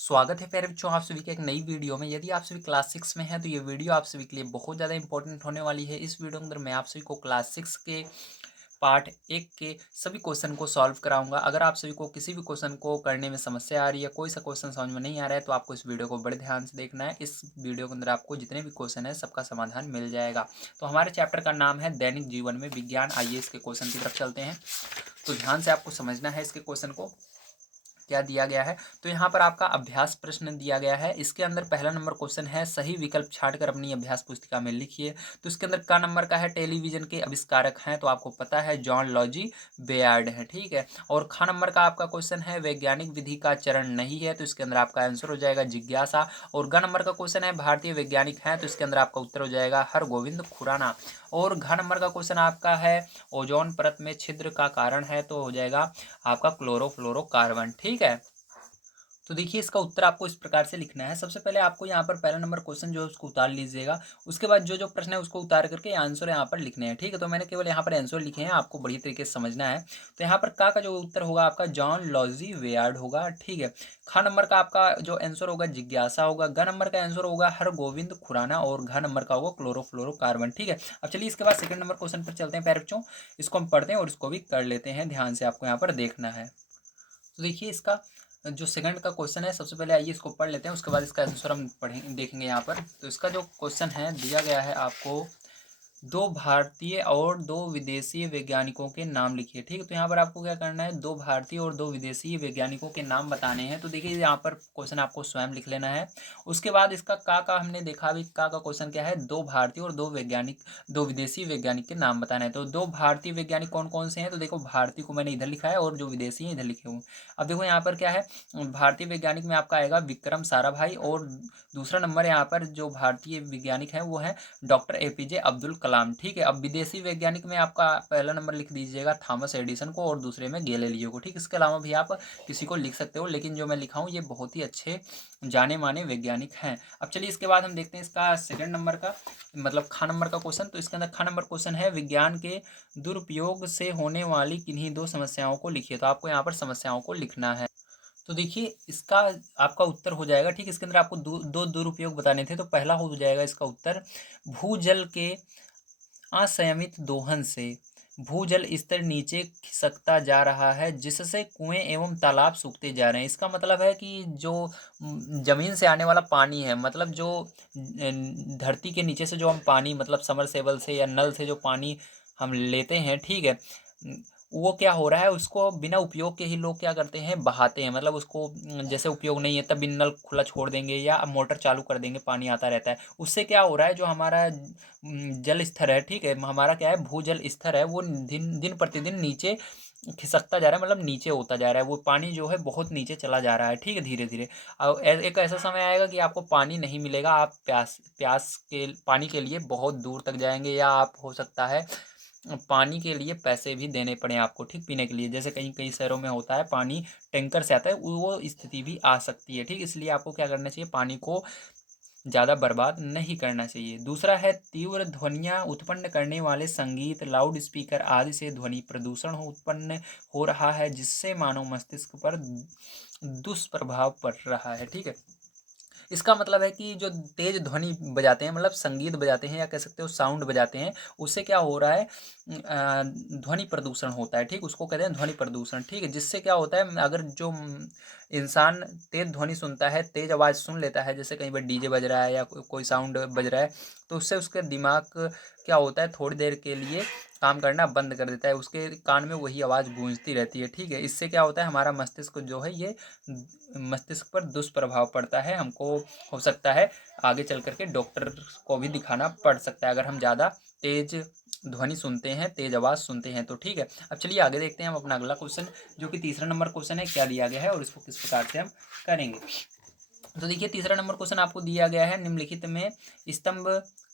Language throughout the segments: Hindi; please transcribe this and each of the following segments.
स्वागत है प्यारे बच्चों आप सभी के एक नई वीडियो में। यदि आप सभी क्लास 6 में हैं तो ये वीडियो आप सभी के लिए बहुत ज़्यादा इंपॉर्टेंट होने वाली है। इस वीडियो के अंदर मैं आप सभी को क्लास 6 के पार्ट 1 के सभी क्वेश्चन को सॉल्व कराऊंगा। अगर आप सभी को किसी भी क्वेश्चन को करने में समस्या आ रही है, कोई सा क्वेश्चन समझ में नहीं आ रहा है, तो आपको इस वीडियो को बड़े ध्यान से देखना है। इस वीडियो के अंदर आपको जितने भी क्वेश्चन है सबका समाधान मिल जाएगा। तो हमारे चैप्टर का नाम है दैनिक जीवन में विज्ञान। आइए इसके क्वेश्चन की तरफ चलते हैं। तो ध्यान से आपको समझना है इसके क्वेश्चन को क्या दिया गया है। तो यहाँ पर आपका अभ्यास प्रश्न दिया गया है। इसके अंदर पहला नंबर क्वेश्चन है, सही विकल्प छांटकर अपनी अभ्यास पुस्तिका में लिखिए। तो इसके अंदर का नंबर का है, टेलीविजन के आविष्कारक हैं, तो आपको पता है जॉन लॉजी बेयार्ड है, ठीक है। और खा नंबर का आपका क्वेश्चन है, वैज्ञानिक विधि का चरण नहीं है, तो इसके अंदर आपका आंसर हो जाएगा जिज्ञासा। और ग नंबर का क्वेश्चन है, भारतीय वैज्ञानिक हैं, तो इसके अंदर आपका उत्तर हो जाएगा हरगोविंद खुराना। और घ नंबर का क्वेश्चन आपका है, ओजोन परत में छिद्र का कारण है, तो हो जाएगा आपका क्लोरोफ्लोरोकार्बन, ठीक है। तो देखिए इसका उत्तर आपको इस प्रकार से लिखना है। सबसे पहले आपको यहाँ पर पहला नंबर क्वेश्चन जो है उसको उतार लीजिएगा। उसके बाद जो जो प्रश्न है उसको उतार करके आंसर यहाँ पर लिखने हैं, ठीक है। तो मैंने केवल यहाँ पर आंसर लिखे हैं, आपको बढ़िया तरीके से समझना है। तो यहाँ पर का जो उत्तर होगा आपका जॉन लॉजी वेयार्ड होगा, ठीक है। खा नंबर का आपका जो आंसर होगा जिज्ञासा होगा। ग नंबर का आंसर होगा हरगोविंद खुराना। और घ नंबर का होगा क्लोरोफ्लोरोकार्बन, ठीक है। अब चलिए इसके बाद सेकंड नंबर क्वेश्चन पर चलते हैं प्यारे बच्चों। इसको हम पढ़ते हैं और इसको भी कर लेते हैं। ध्यान से आपको यहाँ पर देखना है। तो देखिए इसका जो सेकंड का क्वेश्चन है, सबसे पहले आइए इसको पढ़ लेते हैं, उसके बाद इसका आंसर हम पढ़ेंगे देखेंगे यहाँ पर। तो इसका जो क्वेश्चन है दिया गया है आपको, दो भारतीय और दो विदेशी वैज्ञानिकों के नाम लिखिए, ठीक है। तो यहाँ पर आपको क्या करना है, दो भारतीय और दो विदेशी वैज्ञानिकों के नाम बताने हैं। तो देखिए यहाँ पर क्वेश्चन आपको स्वयं लिख लेना है। उसके बाद इसका का हमने देखा अभी, का क्वेश्चन क्या है, दो भारतीय और दो विदेशी वैज्ञानिक के नाम बताना है। तो दो भारतीय वैज्ञानिक कौन कौन से हैं, तो देखो भारतीय को मैंने इधर लिखा है और जो विदेशी हैं इधर लिखे हुए। अब देखो यहाँ पर क्या है, भारतीय वैज्ञानिक में आपका आएगा विक्रम साराभाई। और दूसरा नंबर यहाँ पर जो भारतीय वैज्ञानिक है वो है डॉक्टर एपीजे अब्दुल कलाम, ठीक है। अब विदेशी वैज्ञानिक में आपका पहला नंबर लिख दीजिएगा थॉमस एडिसन को और दूसरे में गैलीलियो को, ठीक। इसके अलावा भी आप किसी को लिख सकते हो, लेकिन जो मैं लिखा हूँ ये बहुत ही अच्छे जाने माने वैज्ञानिक हैं। अब चलिए इसके बाद हम देखते हैं इसका सेकंड नंबर का मतलब खा नंबर का क्वेश्चन। तो इसके अंदर खा नंबर क्वेश्चन है, विज्ञान के दुरुपयोग से होने वाली किन्हीं दो समस्याओं को लिखिए। तो आपको यहाँ पर समस्याओं को लिखना है। तो देखिए इसका आपका उत्तर हो जाएगा, ठीक। इसके अंदर आपको दो दुरुपयोग बताने थे। तो पहला हो जाएगा इसका उत्तर, भूजल के असंयमित दोहन से भूजल स्तर नीचे खिसकता जा रहा है, जिससे कुएं एवं तालाब सूखते जा रहे हैं। इसका मतलब है कि जो जमीन से आने वाला पानी है, मतलब जो धरती के नीचे से जो हम पानी मतलब समरसेबल से या नल से जो पानी हम लेते हैं, ठीक है। वो क्या हो रहा है, उसको बिना उपयोग के ही लोग क्या करते हैं, बहाते हैं। मतलब उसको जैसे उपयोग नहीं है तब भी नल खुला छोड़ देंगे या मोटर चालू कर देंगे, पानी आता रहता है। उससे क्या हो रहा है, जो हमारा जल स्तर है, ठीक है, हमारा क्या है, भूजल स्तर है, वो दिन दिन प्रतिदिन नीचे खिसकता जा रहा है, मतलब नीचे होता जा रहा है। वो पानी जो है बहुत नीचे चला जा रहा है, ठीक है, धीरे धीरे। और एक ऐसा समय आएगा कि आपको पानी नहीं मिलेगा, आप प्यास प्यास के पानी के लिए बहुत दूर तक जाएंगे, या आप हो सकता है पानी के लिए पैसे भी देने पड़े आपको, ठीक, पीने के लिए। जैसे कई कई शहरों में होता है, पानी टैंकर से आता है, वो स्थिति भी आ सकती है, ठीक। इसलिए आपको क्या करना चाहिए, पानी को ज़्यादा बर्बाद नहीं करना चाहिए। दूसरा है, तीव्र ध्वनियाँ उत्पन्न करने वाले संगीत, लाउड स्पीकर आदि से ध्वनि प्रदूषण उत्पन्न हो रहा है, जिससे मानव मस्तिष्क पर दुष्प्रभाव पड़ रहा है, ठीक है। इसका मतलब है कि जो तेज ध्वनि बजाते हैं, मतलब संगीत बजाते हैं या कह सकते हो साउंड बजाते हैं, उससे क्या हो रहा है, ध्वनि प्रदूषण होता है, ठीक। उसको कहते हैं ध्वनि प्रदूषण, ठीक है। जिससे क्या होता है, अगर जो इंसान तेज ध्वनि सुनता है, तेज आवाज़ सुन लेता है, जैसे कहीं पर डीजे बज रहा है या कोई साउंड बज रहा है, तो उससे उसके दिमाग क्या होता है, थोड़ी देर के लिए काम करना बंद कर देता है, उसके कान में वही आवाज़ गूंजती रहती है, ठीक है। इससे क्या होता है, हमारा मस्तिष्क जो है ये मस्तिष्क पर दुष्प्रभाव पड़ता है। हमको हो सकता है आगे चल करके डॉक्टर को भी दिखाना पड़ सकता है, अगर हम ज़्यादा तेज ध्वनि सुनते हैं, तेज आवाज़ सुनते हैं, तो ठीक है। अब चलिए आगे देखते हैं हम अपना अगला क्वेश्चन, जो कि तीसरा नंबर क्वेश्चन है, क्या दिया गया है और इसको किस प्रकार से हम करेंगे। तो देखिए तीसरा नंबर क्वेश्चन आपको दिया गया है, निम्नलिखित में स्तंभ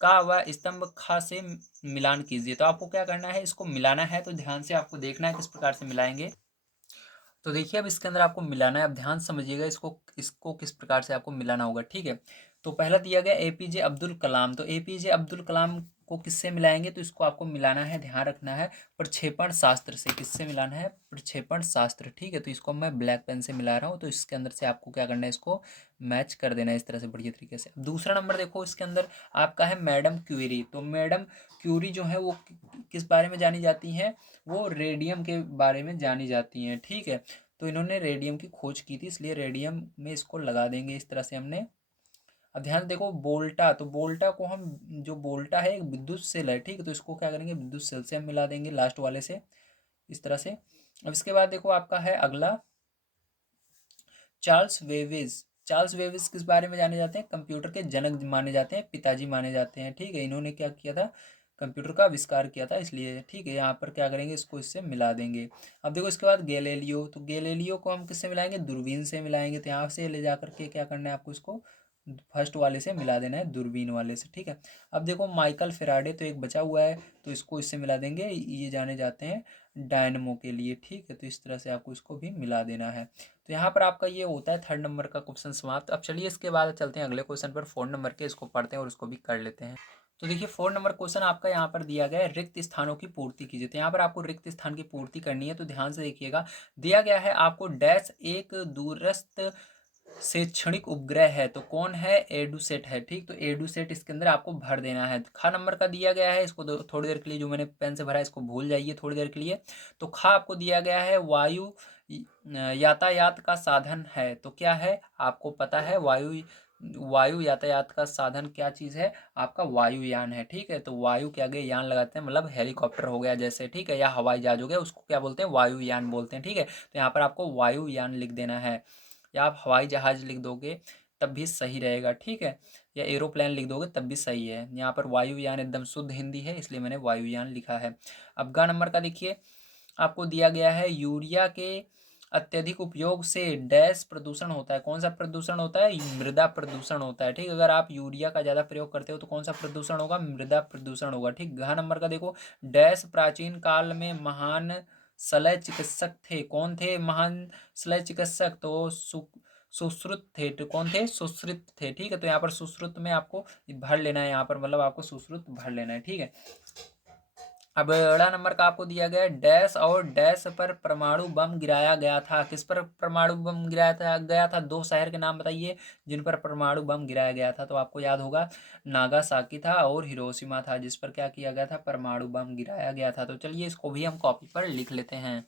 का व स्तंभ खा से मिलान कीजिए। तो आपको क्या करना है, इसको मिलाना है। तो ध्यान से आपको देखना है किस प्रकार से मिलाएंगे। तो देखिए अब इसके अंदर आपको मिलाना है, अब ध्यान समझिएगा इसको इसको किस प्रकार से आपको मिलाना होगा, ठीक है। तो पहला दिया गया एपीजे अब्दुल कलाम। तो एपीजे अब्दुल कलाम को किससे मिलाएंगे, तो इसको आपको मिलाना है, ध्यान रखना है, प्रक्षेपण शास्त्र से। किससे मिलाना है, प्रक्षेपण शास्त्र, ठीक है। तो इसको मैं ब्लैक पेन से मिला रहा हूँ, तो इसके अंदर से आपको क्या करना है, इसको मैच कर देना है इस तरह से बढ़िया तरीके से। दूसरा नंबर देखो, इसके अंदर आपका है मैडम क्यूरी। तो मैडम क्यूरी जो है वो किस बारे में जानी जाती हैं, वो रेडियम के बारे में जानी जाती हैं, ठीक है। तो इन्होंने रेडियम की खोज की थी, इसलिए रेडियम में इसको लगा देंगे इस तरह से हमने। अब ध्यान से देखो बोल्टा, तो बोल्टा को हम, जो बोल्टा है एक विद्युत सेल है, ठीक है। तो इसको क्या करेंगे, विद्युत सेल से हम मिला देंगे लास्ट वाले से इस तरह से। अब इसके बाद देखो आपका है अगला चार्ल्स वेविज। चार्ल्स वेविज किस बारे में जाने जाते हैं, कंप्यूटर के जनक माने जाते हैं, पिताजी माने जाते हैं, ठीक है। इन्होंने क्या किया था, कंप्यूटर का आविष्कार किया था, इसलिए ठीक है। यहाँ पर क्या करेंगे, इसको इससे मिला देंगे। अब देखो इसके बाद गैलीलियो, तो गैलीलियो को हम किससे मिलाएंगे, दूरबीन से मिलाएंगे। तो यहाँ से ले जा करके क्या करना है आपको, इसको फर्स्ट वाले से मिला देना है, दूरबीन वाले से, ठीक है। अब देखो माइकल फेराडे तो एक बचा हुआ है, तो इसको इससे मिला देंगे, ये जाने जाते हैं डायनमो के लिए, ठीक है। तो इस तरह से आपको इसको भी मिला देना है। तो यहाँ पर आपका ये होता है थर्ड नंबर का क्वेश्चन समाप्त। अब चलिए इसके बाद चलते हैं अगले क्वेश्चन पर, फोर्थ नंबर के, इसको पढ़ते हैं और उसको भी कर लेते हैं। तो देखिए फोर्थ नंबर क्वेश्चन आपका यहाँ पर दिया गया है, रिक्त स्थानों की पूर्ति कीजिए। तो यहाँ पर आपको रिक्त स्थान की पूर्ति करनी है, तो ध्यान से देखिएगा। दिया गया है आपको डैश एक दूरस्थ शैक्षणिक उपग्रह है, तो कौन है, एडुसेट है, ठीक। तो एडुसेट इसके अंदर आपको भर देना है। खा नंबर का दिया गया है, इसको थोड़ी देर के लिए, जो मैंने पेन से भरा है इसको भूल जाइए थोड़ी देर के लिए। तो खा आपको दिया गया है वायु यातायात का साधन है, तो क्या है आपको पता है, वायु यातायात का साधन क्या चीज़ है, आपका वायुयान है, ठीक है। तो वायु के आगे यान लगाते हैं, मतलब हेलीकॉप्टर हो गया जैसे, ठीक है, या हवाई जहाज हो गया, उसको क्या बोलते हैं, वायुयान बोलते हैं, ठीक है। तो यहाँ पर आपको वायुयान लिख देना है, या आप हवाई जहाज लिख दोगे तब भी सही रहेगा, ठीक है, या एरोप्लेन लिख दोगे तब भी सही है। यहाँ पर वायुयान एकदम शुद्ध हिंदी है, इसलिए मैंने वायुयान लिखा है। अब ग नंबर का देखिए, आपको दिया गया है यूरिया के अत्यधिक उपयोग से डैश प्रदूषण होता है। कौन सा प्रदूषण होता है, मृदा प्रदूषण होता है, ठीक। अगर आप यूरिया का ज़्यादा प्रयोग करते हो तो कौन सा प्रदूषण होगा, मृदा प्रदूषण होगा, ठीक। घ नंबर का देखो, डैश प्राचीन काल में महान शल्य चिकित्सक थे। कौन थे महान शल्य चिकित्सक, तो सुश्रुत थे। तो कौन थे, सुश्रुत थे, ठीक है। तो यहाँ पर सुश्रुत में आपको भर लेना है, यहाँ पर मतलब आपको सुश्रुत भर लेना है, ठीक है। अब अगला नंबर का आपको दिया गया है, डैश और डैश पर परमाणु बम गिराया गया था। किस पर परमाणु बम गिराया गया था, दो शहर के नाम बताइए जिन पर परमाणु बम गिराया गया था। तो आपको याद होगा, नागासाकी था और हिरोशिमा था, जिस पर क्या किया गया था, परमाणु बम गिराया गया था। तो चलिए इसको भी हम कॉपी पर लिख लेते हैं।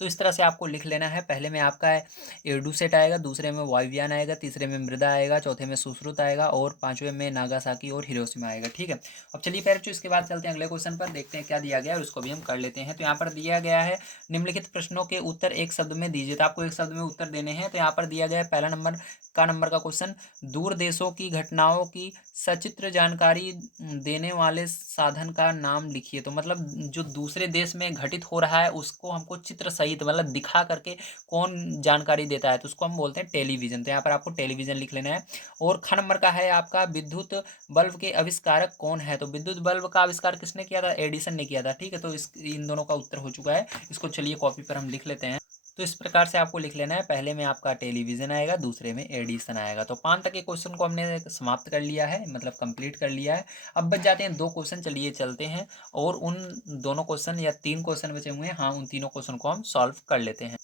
तो इस तरह से आपको लिख लेना है। पहले में आपका है एडुसेट आएगा, दूसरे में वायुयान आएगा, तीसरे में मृदा आएगा, चौथे में सुश्रुत आएगा और पांचवें में नागासाकी और हिरोशिमा आएगा, ठीक है। अब चलिए फिर इसके बाद चलते हैं अगले क्वेश्चन पर, देखते हैं क्या दिया गया है और उसको भी हम कर लेते हैं। तो यहाँ पर दिया गया है, निम्नलिखित प्रश्नों के उत्तर एक शब्द में दीजिए। तो आपको एक शब्द में उत्तर देने हैं। तो यहाँ पर दिया गया है पहला नंबर का क्वेश्चन, दूर देशों की घटनाओं की सचित्र जानकारी देने वाले साधन का नाम लिखिए। तो मतलब जो दूसरे देश में घटित हो रहा है उसको हमको चित्र सहित मतलब दिखा करके कौन जानकारी देता है, तो उसको हम बोलते हैं टेलीविजन। तो यहाँ पर आपको टेलीविजन लिख लेना है। और ख नंबर का है आपका, विद्युत बल्ब के आविष्कारक कौन है। तो विद्युत बल्ब का आविष्कार किसने किया था, एडिसन ने किया था, ठीक है। तो इन दोनों का उत्तर हो चुका है। इसको चलिए कॉपी पर हम लिख लेते हैं। तो इस प्रकार से आपको लिख लेना है, पहले में आपका टेलीविजन आएगा, दूसरे में एडिशन आएगा। तो 5 तक के क्वेश्चन को हमने समाप्त कर लिया है, मतलब कंप्लीट कर लिया है। अब बच जाते हैं 2 क्वेश्चन, चलिए चलते हैं और उन दोनों क्वेश्चन या 3 क्वेश्चन बचे हुए हैं, हाँ उन तीनों क्वेश्चन को हम सॉल्व कर लेते हैं।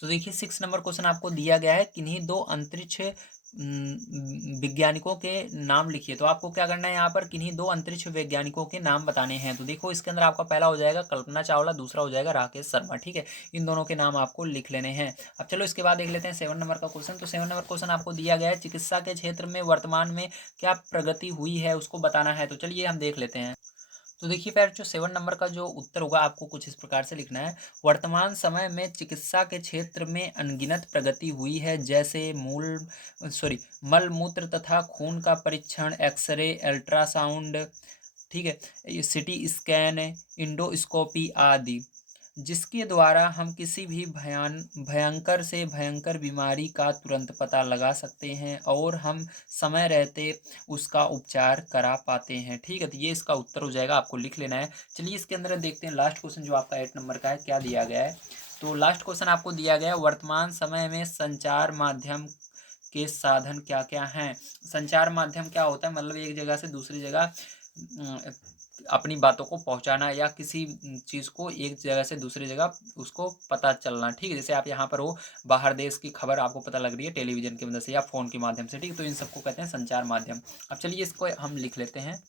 तो देखिए 6 नंबर क्वेश्चन आपको दिया गया है, किन्हीं दो अंतरिक्ष वैज्ञानिकों के नाम लिखिए। तो आपको क्या करना है, यहाँ पर किन्हीं दो अंतरिक्ष वैज्ञानिकों के नाम बताने हैं। तो देखो इसके अंदर आपका पहला हो जाएगा कल्पना चावला, दूसरा हो जाएगा राकेश शर्मा, ठीक है। इन दोनों के नाम आपको लिख लेने हैं। अब चलो इसके बाद देख लेते हैं 7 नंबर का क्वेश्चन। तो 7 नंबर क्वेश्चन आपको दिया गया है, चिकित्सा के क्षेत्र में वर्तमान में क्या प्रगति हुई है उसको बताना है। तो चलिए हम देख लेते हैं। तो देखिए फिर जो 7 नंबर का जो उत्तर होगा आपको कुछ इस प्रकार से लिखना है, वर्तमान समय में चिकित्सा के क्षेत्र में अनगिनत प्रगति हुई है, जैसे मल मूत्र तथा खून का परीक्षण, एक्सरे, अल्ट्रासाउंड, ठीक है, सिटी स्कैन, इंडोस्कोपी आदि, जिसके द्वारा हम किसी भी भयंकर से भयंकर बीमारी का तुरंत पता लगा सकते हैं और हम समय रहते उसका उपचार करा पाते हैं, ठीक है। तो ये इसका उत्तर हो जाएगा, आपको लिख लेना है। चलिए इसके अंदर देखते हैं लास्ट क्वेश्चन जो आपका 8 नंबर का है, क्या दिया गया है। तो लास्ट क्वेश्चन आपको दिया गया है, वर्तमान समय में संचार माध्यम के साधन क्या क्या हैं। संचार माध्यम क्या होता है, मतलब एक जगह से दूसरी जगह अपनी बातों को पहुँचाना या किसी चीज़ को एक जगह से दूसरी जगह उसको पता चलना, ठीक है? जैसे आप यहाँ पर हो, बाहर देश की खबर आपको पता लग रही है टेलीविज़न की मदद से या फ़ोन के माध्यम से, ठीक है? तो इन सबको कहते हैं संचार माध्यम। अब चलिए इसको हम लिख लेते हैं।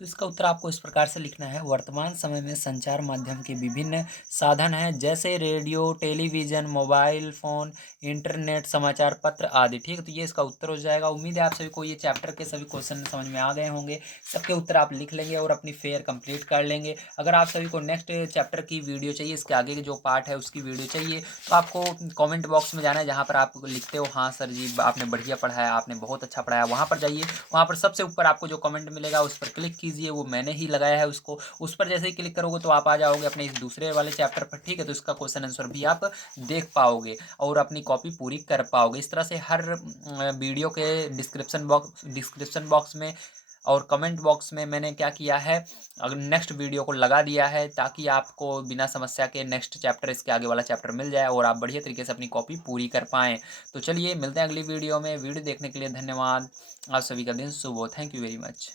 तो इसका उत्तर आपको इस प्रकार से लिखना है, वर्तमान समय में संचार माध्यम के विभिन्न साधन हैं, जैसे radio, television, mobile phone, internet, समाचार पत्र आदि, ठीक है? तो ये इसका उत्तर हो जाएगा। उम्मीद है आप सभी को ये चैप्टर के सभी क्वेश्चन समझ में आ गए होंगे। सबके उत्तर आप लिख लेंगे और अपनी फेयर कंप्लीट कर लेंगे। अगर आप सभी को नेक्स्ट चैप्टर की वीडियो चाहिए, इसके आगे के जो पार्ट है उसकी वीडियो चाहिए, तो आपको कमेंट बॉक्स में जाना है, जहाँ पर आप लिखते हो हाँ सर जी आपने बढ़िया पढ़ाया, आपने बहुत अच्छा पढ़ाया, वहाँ पर जाइए। वहाँ पर सबसे ऊपर आपको जो कमेंट मिलेगा उस पर क्लिक कीजिए, वो मैंने ही लगाया है उसको। उस पर जैसे ही क्लिक करोगे तो आप आ जाओगे अपने इस दूसरे वाले चैप्टर पर, ठीक है? तो इसका क्वेश्चन आंसर भी आप देख पाओगे और अपनी कॉपी पूरी कर पाओगे। इस तरह से हर वीडियो के डिस्क्रिप्शन बॉक्स में और कमेंट बॉक्स में मैंने क्या किया है, अगर नेक्स्ट वीडियो को लगा दिया है, ताकि आपको बिना समस्या के नेक्स्ट चैप्टर, इसके आगे वाला चैप्टर मिल जाए और आप बढ़िया तरीके से अपनी कॉपी पूरी कर पाएँ। तो चलिए मिलते हैं अगली वीडियो में। वीडियो देखने के लिए धन्यवाद। आप सभी का दिन शुभ हो। Thank you very much.